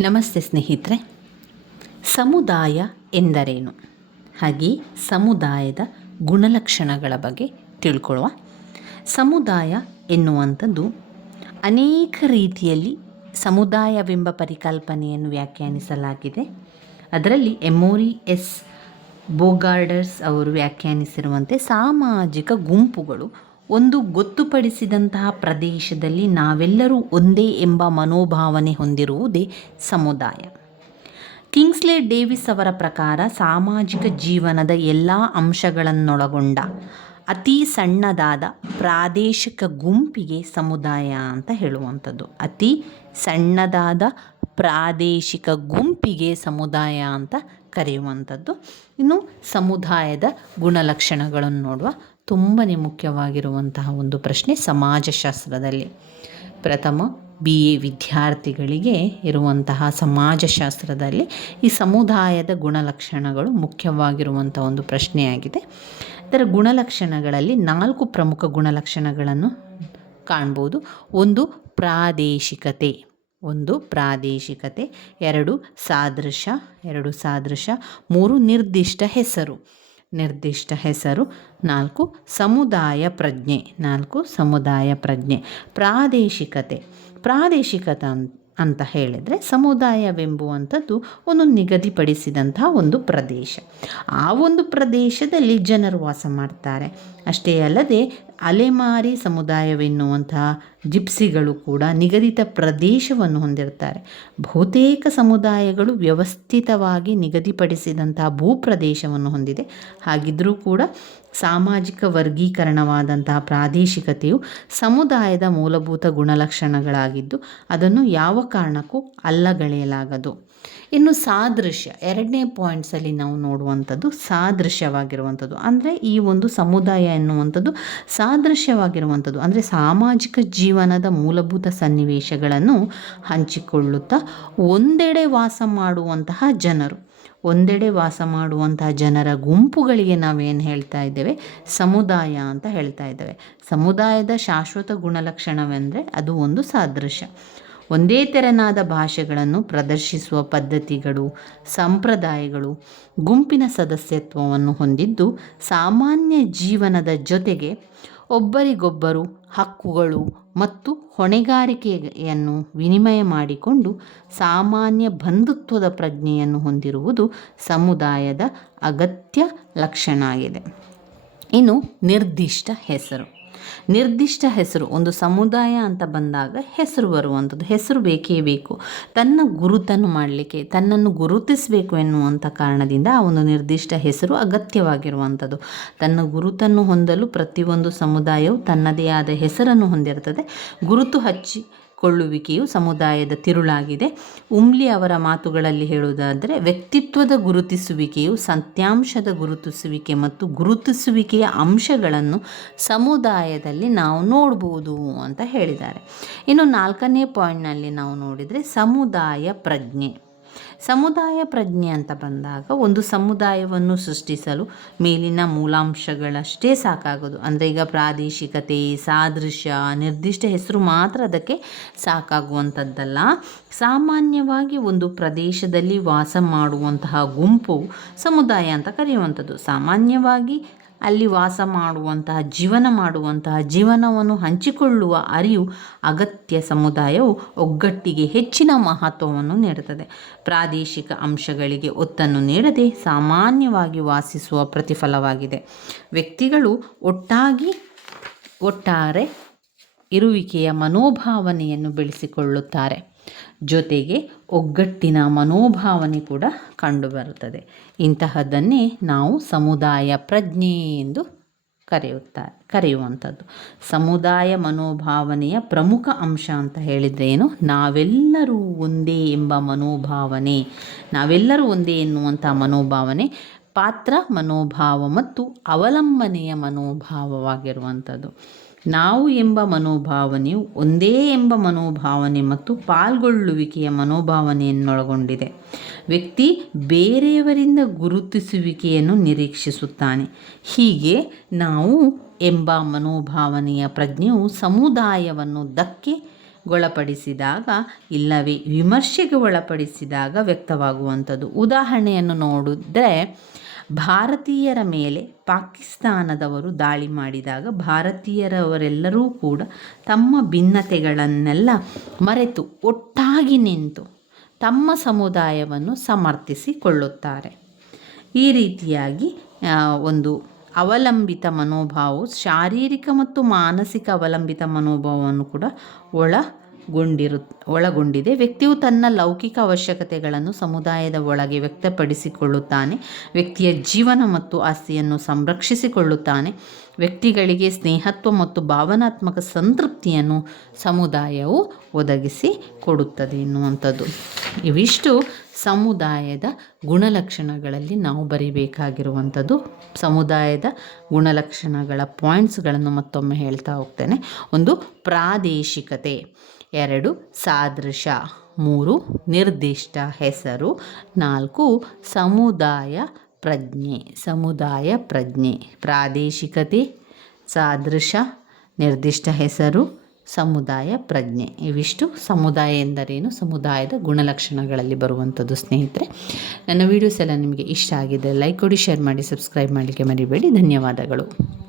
ನಮಸ್ತೆ ಸ್ನೇಹಿತರೆ. ಸಮುದಾಯ ಎಂದರೇನು? ಹಾಗೆ ಸಮುದಾಯದ ಗುಣಲಕ್ಷಣಗಳ ಬಗ್ಗೆ ತಿಳ್ಕೊಳ್ಳುವ. ಸಮುದಾಯ ಎನ್ನುವಂಥದ್ದು ಅನೇಕ ರೀತಿಯಲ್ಲಿ ಸಮುದಾಯವೆಂಬ ಪರಿಕಲ್ಪನೆಯನ್ನು ವ್ಯಾಖ್ಯಾನಿಸಲಾಗಿದೆ. ಅದರಲ್ಲಿ ಎಮೋರಿ ಎಸ್ ಬೋಗಾರ್ಡರ್ಸ್ ಅವರು ವ್ಯಾಖ್ಯಾನಿಸಿರುವಂತೆ ಸಾಮಾಜಿಕ ಗುಂಪುಗಳು ಒಂದು ಗೊತ್ತುಪಡಿಸಿದಂತಹ ಪ್ರದೇಶದಲ್ಲಿ ನಾವೆಲ್ಲರೂ ಒಂದೇ ಎಂಬ ಮನೋಭಾವನೆ ಹೊಂದಿರುವುದೇ ಸಮುದಾಯ. ಕಿಂಗ್ಸ್ಲೆ ಡೇವಿಸ್ ಅವರ ಪ್ರಕಾರ ಸಾಮಾಜಿಕ ಜೀವನದ ಎಲ್ಲ ಅಂಶಗಳನ್ನೊಳಗೊಂಡ ಅತಿ ಸಣ್ಣದಾದ ಪ್ರಾದೇಶಿಕ ಗುಂಪಿಗೆ ಸಮುದಾಯ ಅಂತ ಹೇಳುವಂಥದ್ದು. ಅತಿ ಸಣ್ಣದಾದ ಪ್ರಾದೇಶಿಕ ಗುಂಪಿಗೆ ಸಮುದಾಯ ಅಂತ ಕರೆಯುವಂಥದ್ದು. ಇನ್ನು ಸಮುದಾಯದ ಗುಣಲಕ್ಷಣಗಳನ್ನು ನೋಡುವ ತುಂಬನೇ ಮುಖ್ಯವಾಗಿರುವಂತಹ ಒಂದು ಪ್ರಶ್ನೆ ಸಮಾಜಶಾಸ್ತ್ರದಲ್ಲಿ. ಪ್ರಥಮ ಬಿ ಎ ವಿದ್ಯಾರ್ಥಿಗಳಿಗೆ ಇರುವಂತಹ ಸಮಾಜಶಾಸ್ತ್ರದಲ್ಲಿ ಈ ಸಮುದಾಯದ ಗುಣಲಕ್ಷಣಗಳು ಮುಖ್ಯವಾಗಿರುವಂಥ ಒಂದು ಪ್ರಶ್ನೆಯಾಗಿದೆ. ಇದರ ಗುಣಲಕ್ಷಣಗಳಲ್ಲಿ ನಾಲ್ಕು ಪ್ರಮುಖ ಗುಣಲಕ್ಷಣಗಳನ್ನು ಕಾಣ್ಬೋದು. ಒಂದು, ಪ್ರಾದೇಶಿಕತೆ. ಒಂದು, ಪ್ರಾದೇಶಿಕತೆ. ಎರಡು, ಸಾದೃಶ್ಯ. ಎರಡು, ಸಾದೃಶ್ಯ. ಮೂರು, ನಿರ್ದಿಷ್ಟ ಹೆಸರು. ನಿರ್ದಿಷ್ಟ ಹೆಸರು, ನಾಲ್ಕು ಸಮುದಾಯ ಪ್ರಜ್ಞೆ, ನಾಲ್ಕು ಸಮುದಾಯ ಪ್ರಜ್ಞೆ. ಪ್ರಾದೇಶಿಕತೆ. ಪ್ರಾದೇಶಿಕತೆ ಅಂತ ಹೇಳಿದರೆ ಸಮುದಾಯವೆಂಬುವಂಥದ್ದು ಒಂದು ನಿಗದಿಪಡಿಸಿದಂತಹ ಒಂದು ಪ್ರದೇಶ. ಆ ಒಂದು ಪ್ರದೇಶದಲ್ಲಿ ಜನರು ವಾಸ ಮಾಡ್ತಾರೆ. ಅಷ್ಟೇ ಅಲ್ಲದೆ ಅಲೆಮಾರಿ ಸಮುದಾಯವೆನ್ನುವಂತಹ ಜಿಪ್ಸಿಗಳು ಕೂಡ ನಿಗದಿತ ಪ್ರದೇಶವನ್ನು ಹೊಂದಿರ್ತಾರೆ ಬಹುತೇಕ ಸಮುದಾಯಗಳು ವ್ಯವಸ್ಥಿತವಾಗಿ ನಿಗದಿಪಡಿಸಿದಂತಹ ಭೂಪ್ರದೇಶವನ್ನು ಹೊಂದಿದೆ. ಹಾಗಿದ್ದರೂ ಕೂಡ ಸಾಮಾಜಿಕ ವರ್ಗೀಕರಣವಾದಂತಹ ಪ್ರಾದೇಶಿಕತೆಯು ಸಮುದಾಯದ ಮೂಲಭೂತ ಗುಣಲಕ್ಷಣಗಳಾಗಿದ್ದು, ಅದನ್ನು ಯಾವ ಕಾರಣಕ್ಕೂ ಅಲ್ಲಗಳೆಯಲಾಗದು. ಇನ್ನು ಸಾದೃಶ್ಯ, ಎರಡನೇ ಪಾಯಿಂಟ್ಸಲ್ಲಿ ನಾವು ನೋಡುವಂಥದ್ದು ಸಾದೃಶ್ಯವಾಗಿರುವಂಥದ್ದು. ಅಂದರೆ ಈ ಒಂದು ಸಮುದಾಯ ಎನ್ನುವಂಥದ್ದು ಸಾದೃಶ್ಯವಾಗಿರುವಂಥದ್ದು. ಅಂದರೆ ಸಾಮಾಜಿಕ ಜೀವನದ ಮೂಲಭೂತ ಸನ್ನಿವೇಶಗಳನ್ನು ಹಂಚಿಕೊಳ್ಳುತ್ತಾ ಒಂದೆಡೆ ವಾಸ ಮಾಡುವಂತಹ ಜನರು. ಒಂದೆಡೆ ವಾಸ ಮಾಡುವಂತಹ ಜನರ ಗುಂಪುಗಳಿಗೆ ನಾವೇನು ಹೇಳ್ತಾ ಇದ್ದೇವೆ? ಸಮುದಾಯ ಅಂತ ಹೇಳ್ತಾ ಇದ್ದೇವೆ. ಸಮುದಾಯದ ಶಾಶ್ವತ ಗುಣಲಕ್ಷಣವೆಂದರೆ ಅದು ಒಂದು ಸಾದೃಶ್ಯ. ಒಂದೇ ತೆರನಾದ ಭಾಷೆಗಳನ್ನು ಪ್ರದರ್ಶಿಸುವ ಪದ್ಧತಿಗಳು, ಸಂಪ್ರದಾಯಗಳು, ಗುಂಪಿನ ಸದಸ್ಯತ್ವವನ್ನು ಹೊಂದಿದ್ದು ಸಾಮಾನ್ಯ ಜೀವನದ ಜೊತೆಗೆ ಒಬ್ಬರಿಗೊಬ್ಬರು ಹಕ್ಕುಗಳು ಮತ್ತು ಹೊಣೆಗಾರಿಕೆಯನ್ನು ವಿನಿಮಯ ಮಾಡಿಕೊಂಡು ಸಾಮಾನ್ಯ ಬಂಧುತ್ವದ ಪ್ರಜ್ಞೆಯನ್ನು ಹೊಂದಿರುವುದು ಸಮುದಾಯದ ಅಗತ್ಯ ಲಕ್ಷಣ ಆಗಿದೆ. ಇನ್ನು ನಿರ್ದಿಷ್ಟ ಹೆಸರು. ನಿರ್ದಿಷ್ಟ ಹೆಸರು, ಒಂದು ಸಮುದಾಯ ಅಂತ ಬಂದಾಗ ಹೆಸರು ಬರುವಂಥದ್ದು. ಹೆಸರು ಬೇಕೇ ಬೇಕು. ತನ್ನ ಗುರುತನ್ನು ಮಾಡಲಿಕ್ಕೆ, ತನ್ನನ್ನು ಗುರುತಿಸಬೇಕು ಎನ್ನುವಂಥ ಕಾರಣದಿಂದ ಆ ಒಂದು ನಿರ್ದಿಷ್ಟ ಹೆಸರು ಅಗತ್ಯವಾಗಿರುವಂಥದ್ದು. ತನ್ನ ಗುರುತನ್ನು ಹೊಂದಲು ಪ್ರತಿಯೊಂದು ಸಮುದಾಯವು ತನ್ನದೇ ಆದ ಹೆಸರನ್ನು ಹೊಂದಿರುತ್ತದೆ. ಗುರುತು ಹಚ್ಚಿ ಕೊಳ್ಳುವಿಕೆಯು ಸಮುದಾಯದ ತಿರುಳಾಗಿದೆ. ಉಮ್ಲಿ ಅವರ ಮಾತುಗಳಲ್ಲಿ ಹೇಳುವುದಾದರೆ, ವ್ಯಕ್ತಿತ್ವದ ಗುರುತಿಸುವಿಕೆಯು ಸತ್ಯಾಂಶದ ಗುರುತಿಸುವಿಕೆ ಮತ್ತು ಗುರುತಿಸುವಿಕೆಯ ಅಂಶಗಳನ್ನು ಸಮುದಾಯದಲ್ಲಿ ನಾವು ನೋಡ್ಬೋದು ಅಂತ ಹೇಳಿದ್ದಾರೆ. ಇನ್ನು ನಾಲ್ಕನೇ ಪಾಯಿಂಟ್ನಲ್ಲಿ ನಾವು ನೋಡಿದರೆ ಸಮುದಾಯ ಪ್ರಜ್ಞೆ. ಸಮುದಾಯ ಪ್ರಜ್ಞೆ ಅಂತ ಬಂದಾಗ ಒಂದು ಸಮುದಾಯವನ್ನು ಸೃಷ್ಟಿಸಲು ಮೇಲಿನ ಮೂಲಾಂಶಗಳಷ್ಟೇ ಸಾಕಾಗೋದು. ಅಂದರೆ ಈಗ ಪ್ರಾದೇಶಿಕತೆ, ಸಾದೃಶ್ಯ, ನಿರ್ದಿಷ್ಟ ಹೆಸರು ಮಾತ್ರ ಅದಕ್ಕೆ ಸಾಕಾಗುವಂಥದ್ದಲ್ಲ. ಸಾಮಾನ್ಯವಾಗಿ ಒಂದು ಪ್ರದೇಶದಲ್ಲಿ ವಾಸ ಮಾಡುವಂತಹ ಗುಂಪು ಸಮುದಾಯ ಅಂತ ಕರೆಯುವಂಥದ್ದು. ಸಾಮಾನ್ಯವಾಗಿ ಅಲ್ಲಿ ವಾಸ ಮಾಡುವಂತಹ, ಜೀವನ ಮಾಡುವಂತಹ, ಜೀವನವನ್ನು ಹಂಚಿಕೊಳ್ಳುವ ಅರಿವು ಅಗತ್ಯ ಸಮುದಾಯವು ಒಗ್ಗಟ್ಟಿಗೆ ಹೆಚ್ಚಿನ ಮಹತ್ವವನ್ನು ನೀಡುತ್ತದೆ. ಪ್ರಾದೇಶಿಕ ಅಂಶಗಳಿಗೆ ಒತ್ತನ್ನು ನೀಡದೆ ಸಾಮಾನ್ಯವಾಗಿ ವಾಸಿಸುವ ಪ್ರತಿಫಲವಾಗಿದೆ. ವ್ಯಕ್ತಿಗಳು ಒಟ್ಟಾಗಿ, ಒಟ್ಟಾರೆ ಇರುವಿಕೆಯ ಮನೋಭಾವನೆಯನ್ನು ಬೆಳೆಸಿಕೊಳ್ಳುತ್ತಾರೆ. ಜೊತೆಗೆ ಒಗ್ಗಟ್ಟಿನ ಮನೋಭಾವನೆ ಕೂಡ ಕಂಡುಬರುತ್ತದೆ. ಇಂತಹದ್ದನ್ನೇ ನಾವು ಸಮುದಾಯ ಪ್ರಜ್ಞೆ ಎಂದು ಕರೆಯುತ್ತಾರೆ ಕರೆಯುವಂಥದ್ದು. ಸಮುದಾಯ ಮನೋಭಾವನೆಯ ಪ್ರಮುಖ ಅಂಶ ಅಂತ ಹೇಳಿದ್ರೇನು? ನಾವೆಲ್ಲರೂ ಒಂದೇ ಎಂಬ ಮನೋಭಾವನೆ, ನಾವೆಲ್ಲರೂ ಒಂದೇ ಎನ್ನುವಂಥ ಮನೋಭಾವನೆ ಪಾತ್ರ, ಮನೋಭಾವ ಮತ್ತು ಅವಲಂಬನೆಯ ಮನೋಭಾವವಾಗಿರುವಂಥದ್ದು. ನಾವು ಎಂಬ ಮನೋಭಾವನೆಯು ಒಂದೇ ಎಂಬ ಮನೋಭಾವನೆ ಮತ್ತು ಪಾಲ್ಗೊಳ್ಳುವಿಕೆಯ ಮನೋಭಾವನೆಯನ್ನೊಳಗೊಂಡಿದೆ. ವ್ಯಕ್ತಿ ಬೇರೆಯವರಿಂದ ಗುರುತಿಸುವಿಕೆಯನ್ನು ನಿರೀಕ್ಷಿಸುತ್ತಾನೆ. ಹೀಗೆ ನಾವು ಎಂಬ ಮನೋಭಾವನೆಯ ಪ್ರಜ್ಞೆಯು ಸಮುದಾಯವನ್ನು ಧಕ್ಕೆ ಗೊಳಪಡಿಸಿದಾಗ, ಇಲ್ಲವೇ ವಿಮರ್ಶೆಗೆ ಒಳಪಡಿಸಿದಾಗ ವ್ಯಕ್ತವಾಗುವಂಥದ್ದು. ಉದಾಹರಣೆಯನ್ನು ನೋಡಿದ್ರೆ, ಭಾರತೀಯರ ಮೇಲೆ ಪಾಕಿಸ್ತಾನದವರು ದಾಳಿ ಮಾಡಿದಾಗ ಭಾರತೀಯರವರೆಲ್ಲರೂ ಕೂಡ ತಮ್ಮ ಭಿನ್ನತೆಗಳನ್ನೆಲ್ಲ ಮರೆತು ಒಟ್ಟಾಗಿ ನಿಂತು ತಮ್ಮ ಸಮುದಾಯವನ್ನು ಸಮರ್ಥಿಸಿಕೊಳ್ಳುತ್ತಾರೆ. ಈ ರೀತಿಯಾಗಿ ಒಂದು ಅವಲಂಬಿತ ಮನೋಭಾವವು ಶಾರೀರಿಕ ಮತ್ತು ಮಾನಸಿಕ ಅವಲಂಬಿತ ಮನೋಭಾವವನ್ನು ಕೂಡ ಒಳಗೊಂಡಿರು ಒಳಗೊಂಡಿದೆ. ವ್ಯಕ್ತಿಯು ತನ್ನ ಲೌಕಿಕ ಅವಶ್ಯಕತೆಗಳನ್ನು ಸಮುದಾಯದ ಒಳಗೆ ವ್ಯಕ್ತಪಡಿಸಿಕೊಳ್ಳುತ್ತಾನೆ. ವ್ಯಕ್ತಿಯ ಜೀವನ ಮತ್ತು ಆಸ್ತಿಯನ್ನು ಸಂರಕ್ಷಿಸಿಕೊಳ್ಳುತ್ತಾನೆ. ವ್ಯಕ್ತಿಗಳಿಗೆ ಸ್ನೇಹತ್ವ ಮತ್ತು ಭಾವನಾತ್ಮಕ ಸಂತೃಪ್ತಿಯನ್ನು ಸಮುದಾಯವು ಒದಗಿಸಿ ಕೊಡುತ್ತದೆ ಎನ್ನುವಂಥದ್ದು. ಇವಿಷ್ಟು ಸಮುದಾಯದ ಗುಣಲಕ್ಷಣಗಳಲ್ಲಿ ನಾವು ಬರೀಬೇಕಾಗಿರುವಂಥದ್ದು ಸಮುದಾಯದ ಗುಣಲಕ್ಷಣಗಳ ಪಾಯಿಂಟ್ಸ್ಗಳನ್ನು ಮತ್ತೊಮ್ಮೆ ಹೇಳ್ತಾ ಹೋಗ್ತೇನೆ. ಒಂದು, ಪ್ರಾದೇಶಿಕತೆ. ಎರಡು, ಸಾದೃಶ. ಮೂರು, ನಿರ್ದಿಷ್ಟ ಹೆಸರು. ನಾಲ್ಕು, ಸಮುದಾಯ ಪ್ರಜ್ಞೆ. ಸಮುದಾಯ ಪ್ರಜ್ಞೆ. ಪ್ರಾದೇಶಿಕತೆ, ಸಾದೃಶ, ನಿರ್ದಿಷ್ಟ ಹೆಸರು. ಸಮುದಾಯ ಪ್ರಜ್ಞೆ. ಇವಿಷ್ಟು. ಸಮುದಾಯ ಎಂದರೇನು? ಸಮುದಾಯದ ಗುಣಲಕ್ಷಣಗಳಲ್ಲಿ ಬರುವಂಥದ್ದು ಸ್ನೇಹಿತರೆ. ನನ್ನ ವೀಡಿಯೋಸ್ ಎಲ್ಲ ನಿಮಗೆ ಇಷ್ಟ ಆಗಿದೆ ಲೈಕ್ ಕೊಡಿ ಶೇರ್ ಮಾಡಿ ಸಬ್ಸ್ಕ್ರೈಬ್ ಮಾಡಲಿಕ್ಕೆ ಮರಿಬೇಡಿ. ಧನ್ಯವಾದಗಳು.